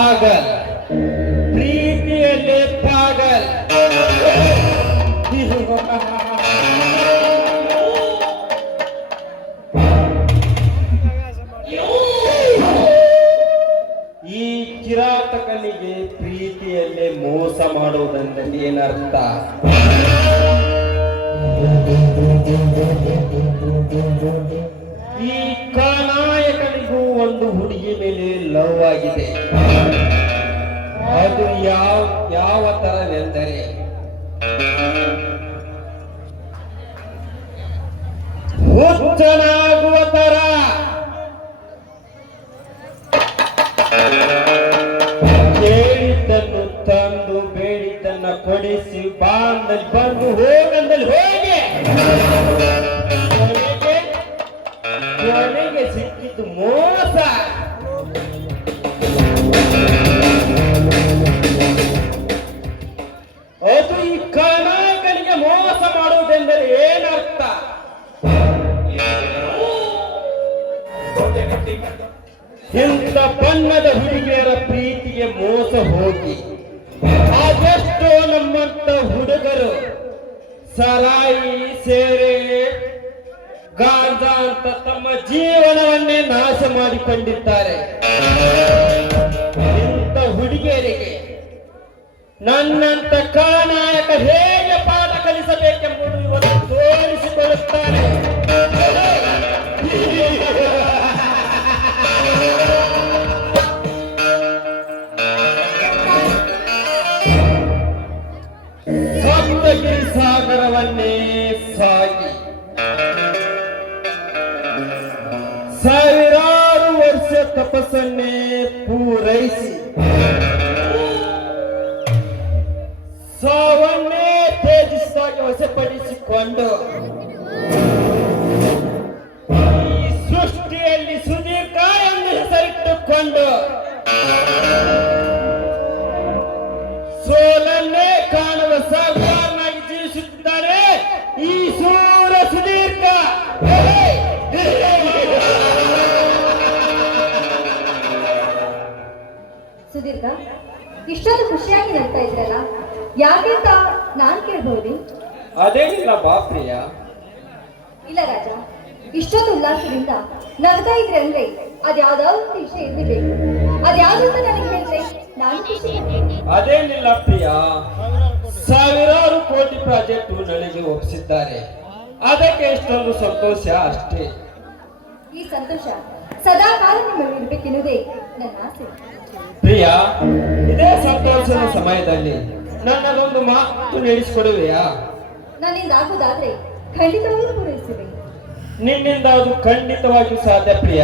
ಪಾಗಲ್, ಪ್ರೀತಿಯಲ್ಲಿ ಪಾಗಲ್. ಈ ಕಿರಾತಕನಿಗೆ ಪ್ರೀತಿಯಲ್ಲೇ ಮೋಸ ಮಾಡುವುದೆಂದರೆ ಏನರ್ಥ? ಈ ಖಳನಾಯಕನಿಗೂ ಒಂದು ಹುಡುಗಿ ಮೇಲೆ ಲವ್ ಆಗಿದೆ. ಅದು ಯಾವ ತರವೆಂದರೆ ಹುಚ್ಚನಾಗುವ ತರ. ಕೇಳಿದ್ದನ್ನು ತಂದು ಬೇಡಿದ್ದನ್ನ ಕೊಡಿಸಿ ಬಾಂದಲ್ಲಿ ಬಂದು ಹೋಗಂದಲ್ಲಿ ಹೋಗಿ ಕೊನೆಗೆ ಸಿಕ್ಕಿದ್ದು ಮೋಸ. ಅದು ಈ ಖಳನಾಯಕನಿಗೆ ಮೋಸ ಮಾಡುವುದೆಂದರೆ ಏನರ್ಥ? ಇಂಥ ಬಣ್ಣದ ಹುಡುಗಿಯರ ಪ್ರೀತಿಗೆ ಮೋಸ ಹೋಗಿ ಅದೆಷ್ಟೋ ನಮ್ಮಂತ ಹುಡುಗರು ಸರಾಯಿ, ಸೇರೆ, ಗಾಂಜಾ ಅಂತ ತಮ್ಮ ಜೀವನವನ್ನೇ ನಾಶ ಮಾಡಿಕೊಂಡಿದ್ದಾರೆ. ಇಂಥ ಹುಡುಗಿಯರಿಗೆ ನನ್ನಂತ ಖಳನಾಯಕ ಹೇಗೆ ಪಾಠ ಕಲಿಸಬೇಕೆಂಬುದು ಇವತ್ತು ತೋರಿಸಿಕೊಳ್ಳುತ್ತಾನೆ. ಸಪ್ತಗಿರಿ ಸಾಗರವನ್ನೇ ಸಾಗಿ ಸಾವಿರಾರು ವರ್ಷ ತಪಸ್ಸನ್ನೇ ಪೂರೈಸಿ ಸಾವನ್ನೇ ತೇಜಸ್ಸಾಗಿ ವಶಪಡಿಸಿಕೊಂಡು ಈ ಸೃಷ್ಟಿಯಲ್ಲಿ ಸುದೀರ್ಘ ಎಂದು ಹೆಸರಿಟ್ಟುಕೊಂಡು ಸೋಲನ್ನೇ ಕಾಣುವ ಸಾಗರನಾಗಿ ಜೀವಿಸುತ್ತಿದ್ದಾರೆ ಈ ಸೂರ ಸುದೀರ್ಘ. ಸುದೀರ್ಘ, ಇಷ್ಟೊಂದು ಖುಷಿಯಾಗಿ ನಗ್ತಾ ಇದ್ರಲ್ಲ, ಯಾಕೆಂತ ನಾನ್ ಕೇಳ್ಬಹುದೇ? ಅದೇನಿಲ್ಲ ಬಾಪ್ರಿಯ. ಇಲ್ಲ ರಾಜ, ಇಷ್ಟೊಂದು ಉಲ್ಲಾಸದಿಂದ ನಗ್ತಾ ಇದ್ರೆ ಅಂದ್ರೆ ಅದ್ಯಾವ್ದಾದ್ರು ವಿಷಯ ಇರ್ಬೇಕು. ಅದ್ಯಾವ್ದು ಅಂತ ನನಗೆ ಹೇಳಿದ್ರೆ ನಾನು ಖುಷಿ. ಅದೇನಿಲ್ಲ ಪ್ರಿಯ, ಸಾವಿರಾರು ಕೋಟಿ ಪ್ರಾಜೆಕ್ಟ್ ನನಗೆ ಒಪ್ಪಿಸಿದ್ದಾರೆ, ಅದಕ್ಕೆ ಇಷ್ಟೊಂದು ಸಂತೋಷ ಅಷ್ಟೇ. ಈ ಸಂತೋಷ ಸದಾ ಕಾಲ ನಿಮ್ಮಲ್ಲಿ ಇರ್ಬೇಕೆನ್ನುವುದೇ ನನ್ನ ಆಸೆ. ಪ್ರಿಯ, ಇದೇ ಸಂತೋಷದ ಸಮಯದಲ್ಲಿ ನನ್ನದೊಂದು ಮಾತು ನಡೆಸಿಕೊಡುವೆಯಾ? ನನ್ನಿಂದ ಆಗುವುದಾದ್ರೆ ಖಂಡಿತವಾಗ್ಲೂ ಪೂರೈಸುವೆ. ನಿನ್ನಿಂದ ಅದು ಖಂಡಿತವಾಗಿಯೂ ಸಾಧ್ಯ ಪ್ರಿಯ.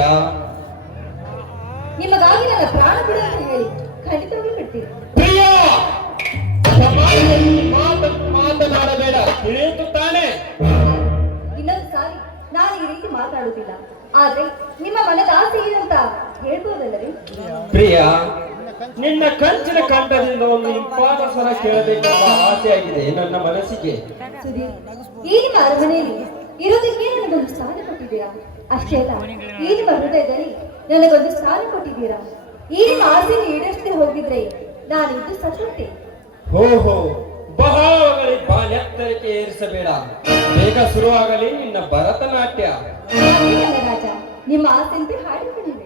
ನಿಮಗಾಗಿ ನನ್ನ ಪ್ರಾಣ ಬಿಡು ಅಂತ ಹೇಳಿ ಖಂಡಿತವಾಗ್ಲೂ ಬಿಡ್ತೀನಿ. ಪ್ರಿಯ, ಮಾತನಾಡಬೇಡ, ತಿಳಿಯಿತು ತಾನೆ? ಇನ್ನೊಂದು ಸಾರಿ ನಾನು ಈ ರೀತಿ ಮಾತಾಡುವುದಿಲ್ಲ, ಆದ್ರೆ ನಿಮ್ಮ ಮನದ ಆಸೆ ಏನಂತ ಹೇಳ್ಬೋದಲ್ಲವೇ? ಪ್ರಿಯ, ನಿನ್ನ ಕಂಚಿನ ಕಂಠದಿಂದ ಒಂದು ಇಂಪಾದ ಸ್ವರ ಕೇಳಬೇಕೆಂಬ ಆಸೆಯಾಗಿದೆ ನನ್ನ ಮನಸ್ಸಿಗೆ. ಸುಧೀರ್, ಈ ನಿಮ್ಮ ಅರಮನೆಯಲ್ಲಿ ಇರೋದಕ್ಕೆ ನನಗೊಂದು ಸ್ಥಾನ ಕೊಟ್ಟಿದ್ದೀರಾ. ಅಷ್ಟೇ ಅಲ್ಲ, ಈ ನಿಮ್ಮ ಹೃದಯದಲ್ಲಿ ನನಗೊಂದು ಸ್ಥಾನ ಕೊಟ್ಟಿದ್ದೀರಾ. ಈ ನಿಮ್ಮ ಆಸೆಯನ್ನು ಈಡೇರಿಸದೆ ಹೋಗಿದ್ರೆ ನಾನು ಇದು ಸತ್ತುತ್ತೆ. ಹೋ ಬಹಳ ಬಾಲ್ಯತ್ತರಕ್ಕೆ ಏರಿಸಬೇಡ, ಬೇಗ ಶುರುವಾಗಲಿ ನಿನ್ನ ಭರತನಾಟ್ಯ. ರಾಜ, ನಿಮ್ಮ ಆಸೆಯಂತೆ ಹಾಡಿಕೊಂಡಿವೆ.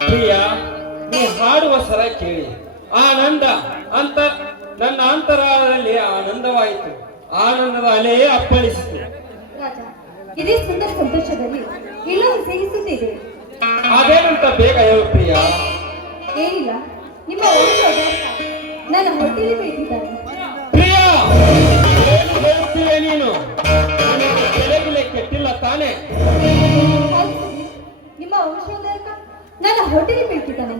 ಪ್ರಿಯ, ನೀ ಹಾಡುವ ಸ್ವರ ಕೇಳಿ ಆನಂದ ಅಂತ ನನ್ನ ಅಂತರಾಳದಲ್ಲಿ ಆನಂದವಾಯಿತು. ಆನಂದದ ಅಲೆಯೇ ಅಪ್ಪಳಿಸಿತು. ರಾಜ, ಇದೇ ಸುಂದರ ಸಂತೋಷದಲ್ಲಿ ಎಲ್ಲವೂ ಸೇರಿಸುತ್ತಿದೆ. ಅದೇನಂತ ಬೇಗ ಹೇಳು ಪ್ರಿಯ. ಏನಿಲ್ಲ, ನಿಮ್ಮ ಒಂದು ಪದಾರ್ಥ ನನ್ನ ಹೊಟ್ಟೆಯಲ್ಲಿ ಬೇಕಿದ್ದಾನೆ. ಪ್ರಿಯ, ಏನು ಹೇಳುತ್ತೀಯ ನೀನು? ಬೆಲೆಗಿಲೆ ಕೆಟ್ಟಿಲ್ಲ ತಾನೆ? ನಿಮ್ಮ ಔಷಧಾರ್ಥ ನನ್ನ ಹೊಟ್ಟೆಯಲ್ಲಿ ಬೇಕಿದ್ದಾನೆ.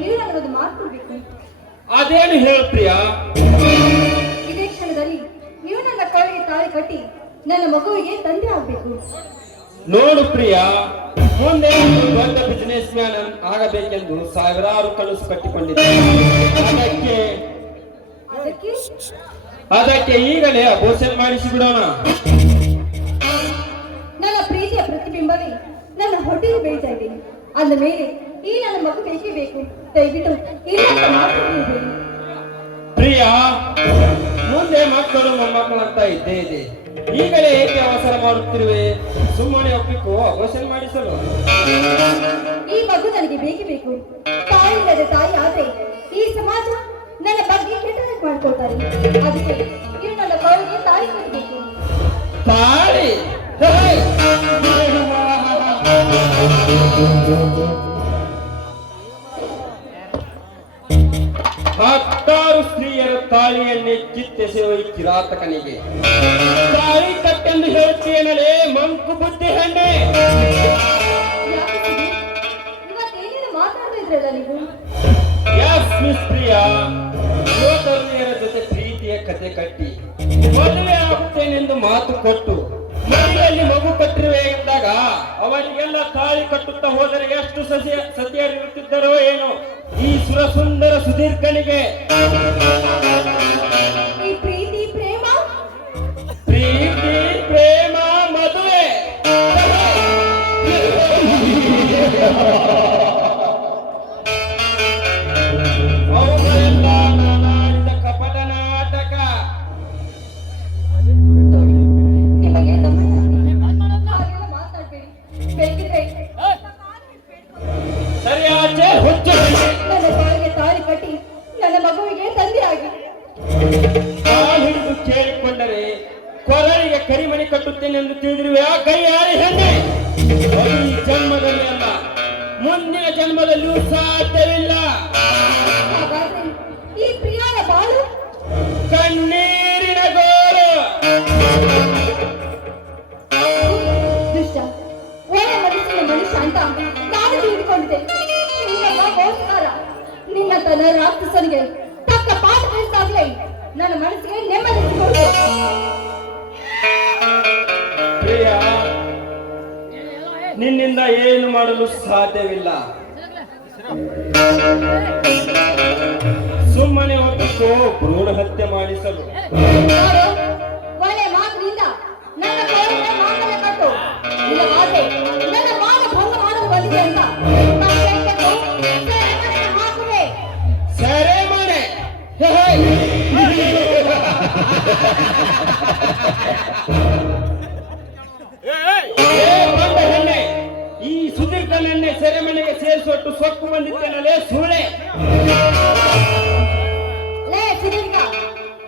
ನೀವು ನನಗೊಂದು ಮಾತು ಕೊಡ್ಬೇಕು. ಅದೇನು ಹೇಳು ಪ್ರಿಯ. ಇದೇ ಕ್ಷಣದಲ್ಲಿ ನೀವು ನನ್ನ ಕೈಗೆ ತಾಳಿ ಕಟ್ಟಿ ನನ್ನ ಮಗುವಿಗೆ ತಂದೆ ಆಗ್ಬೇಕು. ನೋಡು ಪ್ರಿಯ, ಮುಂದೆ ಒಂದು ದೊಡ್ಡ ಬಿಸಿನೆಸ್ ಮ್ಯಾನ್ ಆಗಬೇಕೆಂದು ಸಾವಿರಾರು ಕನಸು ಕಟ್ಟಿಕೊಂಡಿದ್ದೆ. ಅದಕ್ಕೆ ಅದಕ್ಕೆ ಈಗಲೇ ಅಬೋಷನ್ ಮಾಡಿಸಿ ಬಿಡೋಣ. ನನ್ನ ಪ್ರೀತಿಯ ಪ್ರತಿಬಿಂಬವೇ ನನ್ನ ಹೊಟ್ಟೆಗೆ ಬೆಳೀತಾ ಇದೆ. ಅಂದ ಮೇಲೆ ಈ ನನ್ನ ಮಗು ಬೇಕೇ ಬೇಕು. ದಯವಿಟ್ಟು ಇಲ್ಲ ಅಂತ ಮಾತಾಡಬೇಡಿ. ಪ್ರಿಯ, ಮುಂದೆ ಮಕ್ಕಳು ಮೊಮ್ಮಕ್ಕಳಂತ ಇದ್ದೇ ಇದೆ. ಈಗಲೇ ಏಕೆ ಅವಸರ ಮಾಡುತ್ತಿರುವೆ? ಸುಮ್ಮನೆ ಒಪ್ಪಿಕೋ, ಅಬೋಷನ್ ಮಾಡಿಸಲು. ಈ ಮಗು ನನಗೆ ಬೇಕೇ ಬೇಕು. ತಾಯಿ ಇಲ್ಲದ ತಾಯಿ ಆದ್ರೆ ಈ ಸಮಾಜ ನನ್ನ ಬಗ್ಗೆ ಕೆಟ್ಟದಾಗಿ ಮಾಡ್ಕೊಳ್ತಾರೆ. ಅದಕ್ಕೆ ನೀವು ನನ್ನ ಕೈಗೆ ತಾಳಿ ಕಟ್ಟಬೇಕು. ತಾಳಿ? ಹತ್ತಾರು ಸ್ತ್ರೀಯರ ತಾಳಿಯನ್ನೇ ಕಿತ್ತೆಸೆಯುವ ಈ ಕಿರಾತಕನಿಗೆ ತಾಳಿ ಕಟ್ಟೆಂದು ಹೇಳುತ್ತೇನಲೇ ಮಂಕು ಬುದ್ಧಿ ಹೆಣ್ಣೆ. ಯಾಕೆ ಸುಧೀರ್? ಕೊಟ್ಟು ಮನೆಯಲ್ಲಿ ಮಗು ಕಟ್ಟಿರುವೆ ಎಂದಾಗ ಅವರಿಗೆಲ್ಲ ತಾಳಿ ಕಟ್ಟುತ್ತಾ ಹೋದರೆ ಎಷ್ಟು ಸತಿಯರಿರುತ್ತಿದ್ದರೋ ಏನೋ ಈ ಸುರಸುಂದರ ಸುದೀರ್ಘನಿಗೆ. ಈ ಪ್ರೀತಿ ಪ್ರೇಮ ಪ್ರೀತಿ ಪ್ರೇಮ ಮದುವೆ ಅವುಗಳೆಲ್ಲ ನಾನಾಡಿದ ಕಪಟ ನಾಟಕ. ನಿಮಗೆ ಹಾಗೆಲ್ಲ ಮಾತಾಡ್ಬೇಡಿ. ಬೇಕಿದ್ರೆ ಸರಿ ಆಚೆ ಹುಚ್ಚ ನನ್ನ ಬಾಳಿಗೆ ತಾಳಿ ಕಟ್ಟಿ ನನ್ನ ಮಗುವಿಗೆ ತಂದೆ ಆಗಿ ಕಾಲು ಹಿಡಿದು ಕೇಳಿಕೊಂಡರೆ ಕೊರಳಿಗೆ ಕರಿಮಣಿ ಕಟ್ಟುತ್ತೇನೆ ಎಂದು ತಿಳಿದಿರುವೆ. ಆ ಕೈ ಯಾರಿ ಹೆಣ್ಣೆ? ಅದು ಈ ಜನ್ಮದಲ್ಲಿ ಅಲ್ಲ, ಮುಂದಿನ ಜನ್ಮದಲ್ಲಿಯೂ ಸಾಧ್ಯವಿಲ್ಲ. ಹಾಗಾದ್ರೆ ಈ ಪ್ರಿಯಾನ ಬಾಳು ಕಣ್ಣೀರಿನ ಗೋಳು. ದುಷ್ಟ ಒಳ್ಳೆ ಮನಸ್ಸಿನ ಮನುಷ್ಯ ಅಂತ ನಾನು ತಿಳಿದುಕೊಂಡಿದ್ದೆ. ನಿನ್ನೊಬ್ಬ ಮೋಸಗಾರ. ನಿನ್ನ ತನ್ನ ರಾಕ್ಷಸನಿಗೆ ತಕ್ಕ ಪಾಠ ಕಲಿಸಾಗ್ಲೇ ನನ್ನ ಮನಸ್ಸಿಗೆ ನೆಮ್ಮದಿ ಸಿಗೋದು. ಪ್ರಿಯ, ನಿನ್ನಿಂದ ಏನು ಮಾಡಲು ಸಾಧ್ಯವಿಲ್ಲ. ಸುಮ್ಮನೆ ಒಟ್ಟಿಗೂ ಭ್ರೂಣ ಹತ್ಯೆ ಮಾಡಿಸಲು. ನೋಡು, ಒಳ್ಳೆ ಮಾತಿನಿಂದ ನನ್ನ ಕೊರಳಿನ ಮಾಂಗಲ್ಯ ಕಟ್ಟು. ಇಲ್ಲವಾದ್ರೆ ನನ್ನ ಮಾನ ಭಂಗ ಮಾಡಲು ಬಂದಿದೆ ಅಂತ ಕಂಪ್ಲೇಂಟ್ ಕೊಟ್ಟು ಸೆರೆಮನೆಗೆ ಹಾಕುವೆ. ಸೆರೆಮನೆ? ಬಂದ ಹೆಣ್ಣೆ, ಈ ಸುದೀರ್ಘನೆನ್ನೆ ಸೆರೆಮನೆಗೆ ಸೇರಿಸೊಟ್ಟು ಸೊಕ್ಕು ಬಂದಿದ್ದೇನಲ್ಲೇ ಸೂಳೆ. ಲೇ ಸುದೀರ್ಘ,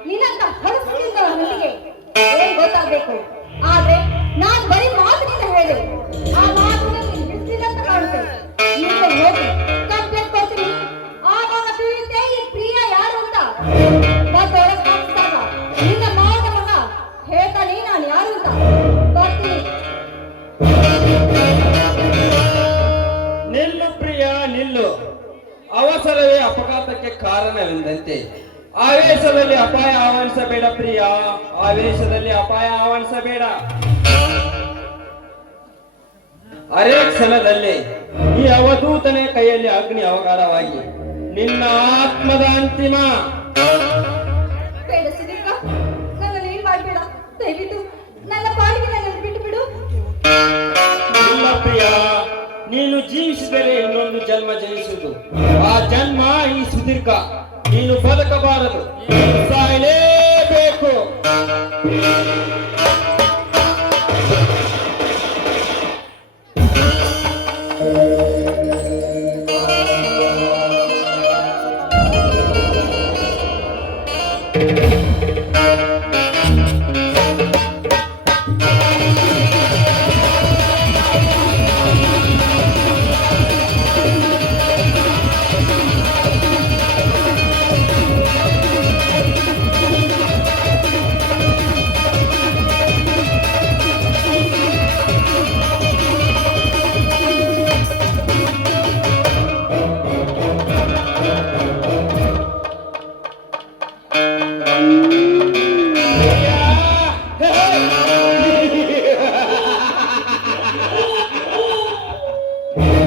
ನಿನ್ನಂತ ಹೊರಸಿದ ನನಗೆ ಏನ್ ಗೊತ್ತಾಗ್ಬೇಕು. ಆದ್ರೆ ನಾನ್ ಬರೀ ಮಾತಿನಿಂದ ಹೇಳಿ ಆ ಮಾತಿನ ಬಿಡಿಸಿಲ್ಲ ಅಂತ ಕಾಣುತ್ತೆ. ನಿನ್ನೆ ಹೋಗಿ ಕಂಪ್ಲೇಂಟ್ ಕೊಡ್ತೀನಿ. ಆವಾಗ ತಿಳಿಯುತ್ತೆ ಈ ಪ್ರಿಯ ಯಾರು ಅಂತ. ಮತ್ತೆ ಒಳಗೆ ಹಾಕಿಸಿದಾಗ ನಿನ್ನ ಮಾವನ ಮಗ ಹೇಳ್ತಾನೆ ನಾನು ಯಾರು ಅಂತ. ಬರ್ತೀನಿ. ನಿಲ್ಲು ಪ್ರಿಯ, ನಿಲ್ಲು. ಅವಸರವೇ ಅಪಘಾತಕ್ಕೆ ಕಾರಣವೆಂದಂತೆ ಆವೇಶದಲ್ಲಿ ಅಪಾಯ ಆಹ್ವಾನಿಸಬೇಡ ಪ್ರಿಯ, ಆವೇಶದಲ್ಲಿ ಅಪಾಯ ಆಹ್ವಾನಿಸಬೇಡ. ಅರೆ ಕ್ಷಣದಲ್ಲಿ ಈ ಅವಧೂತನೇ ಕೈಯಲ್ಲಿ ಅಗ್ನಿ ಅವಘಾತವಾಗಿ ನಿನ್ನ ಆತ್ಮದ ಅಂತಿಮ. ಬೇಡ ಸುದೀರ್ಘ, ನನ್ನನ್ನು ಏನ್ ಮಾಡ್ಬೇಡ. ದಯವಿಟ್ಟು ನನ್ನ ಪಾಡಿಗೆ ನನ್ನನ್ನು ಬಿಟ್ಟು ಬಿಡು. ಇಲ್ಲ ಪ್ರಿಯ, ನೀನು ಜೀವಿಸಿದರೆ ಇನ್ನೊಂದು ಜನ್ಮ ಜನಿಸುವುದು. ಆ ಜನ್ಮ ಈ ಸುದೀರ್ಘ. ನೀನು ಬದುಕಬಾರದು, ನೀನು ಸಾಯಲೇಬೇಕು.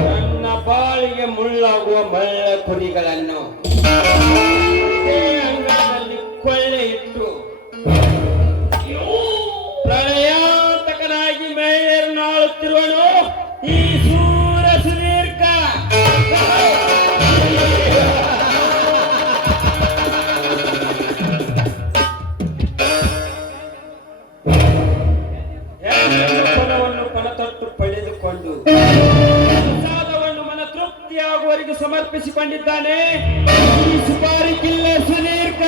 ನನ್ನ ಬಾಳಿಗೆ ಮುಳ್ಳಾಗುವ ಮಳ್ಳ ಕುರಿಗಳನ್ನು ಇದೇ ಅಂಗಳದಲ್ಲಿ ಕೊಳ್ಳೆ ಇಟ್ಟು ಪ್ರಳಯಾಂತಕನಾಗಿ ಮಹಿಳೆಯರನ್ನು ಆಳುತ್ತಿರುವನು ಈ ಸೂರ ಸುದೀರ್ಘ. ಫಲವನ್ನು ಪಣತೊಟ್ಟು ಪಡೆದುಕೊಂಡು ಪ್ರಸಾದವನ್ನು ಮನ ತೃಪ್ತಿಯಾಗುವವರೆಗೂ ಸಮರ್ಪಿಸಿಕೊಂಡಿದ್ದಾನೆ ಈ ಸುಪಾರಿ ಕಿಲ್ಲ ಸುದೀರ್ಘ.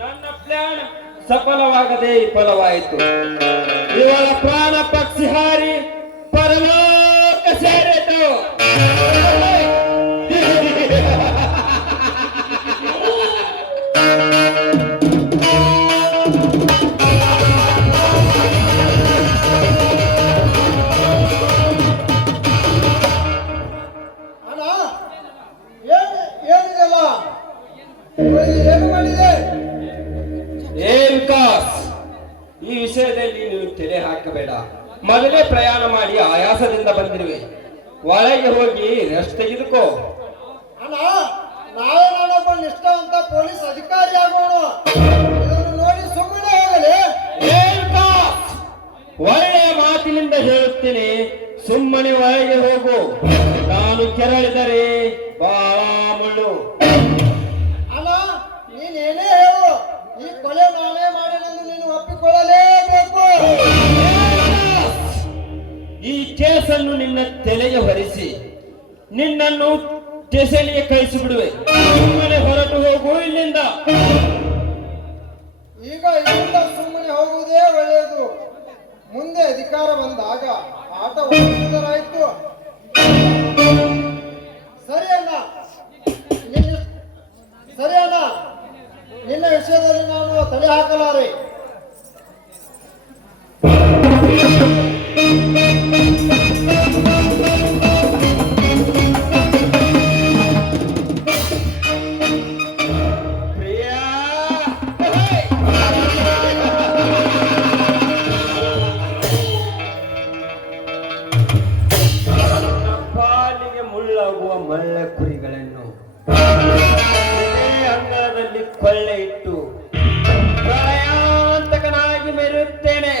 ನನ್ನ ಪ್ಲಾನ್ ಸಫಲವಾಗದೆ ವಿಫಲವಾಯಿತು. ಇವಳ ಪ್ರಾಣ ಪಕ್ಷಿ ಹಾರಿ ಪರಲೋಕ ಸೇರಿತು. ಈ ವಿಷಯದಲ್ಲಿ ನೀನು ತಲೆ ಹಾಕಬೇಡ. ಮೊದಲೇ ಪ್ರಯಾಣ ಮಾಡಿ ಆಯಾಸದಿಂದ ಬಂದಿರುವೆ. ಒಳಗೆ ಹೋಗಿ ರೆಸ್ಟ್ ತೆಗೆದುಕೋ. ಅಣ್ಣ, ನಾಳೆ ನಾನೊಬ್ಬ ನಿಷ್ಠಾವಂತ ಪೊಲೀಸ್ ಅಧಿಕಾರಿ ಆಗೋಣ. ಇದನ್ನು ನೋಡಿ ಸುಮ್ಮನೆ ಹೋಗಲಿ. ಒಳ್ಳೆಯ ಮಾತಿನಿಂದ ಹೇಳುತ್ತೇನೆ, ಸುಮ್ಮನೆ ಒಳಗೆ ಹೋಗು. ನಾನು ಕೆರಳಿದರೆ ಬಹಳ ಮುಳ್ಳು. ಅಣ್ಣ, ನೀನೇನೇ ಹೇಳು, ಈ ಕೊಲೆ ನಾನೇ ಮಾಡೇನೆಂದು ನೀನು ಒಪ್ಪಿಕೊಳ್ಳಲೇಬೇಕು. ಈ ಕೇಸನ್ನು ನಿನ್ನ ತಲೆಗೆ ಹೊರಿಸಿ ನಿನ್ನನ್ನು ಸ್ಟೇಷನ್ಗೆ ಕಳಿಸಿಬಿಡುವೆ. ಸುಮ್ಮನೆ ಹೊರಟು ಹೋಗು ಇಲ್ಲಿಂದ. ಈಗ ಇಲ್ಲಿಂದ ಸುಮ್ಮನೆ ಹೋಗುವುದೇ ಒಳ್ಳೆಯದು. ಮುಂದೆ ಅಧಿಕಾರ ಬಂದಾಗ ಆಟ ಒಪ್ಪಿಸಿದರಾಯ್ತು. ಸರಿ ಅಣ್ಣ, ಸರಿ ಅಣ್ಣ, ನಿನ್ನ ವಿಷಯದಲ್ಲಿ ನಾನು ತಲೆ ಹಾಕಲಾರೆ. ಪ್ರಿಯಾ, ಪಾಲಿಗೆ ಮುಳ್ಳಾಗುವ ಮಳ್ಳ ಕುರಿಗಳನ್ನು ಅಂಗಳದಲ್ಲಿ ಕೊಳ್ಳೆ ಇಟ್ಟು ಪ್ರಳಯಾಂತಕನಾಗಿ ಮೆರೆಯುತ್ತೇನೆ.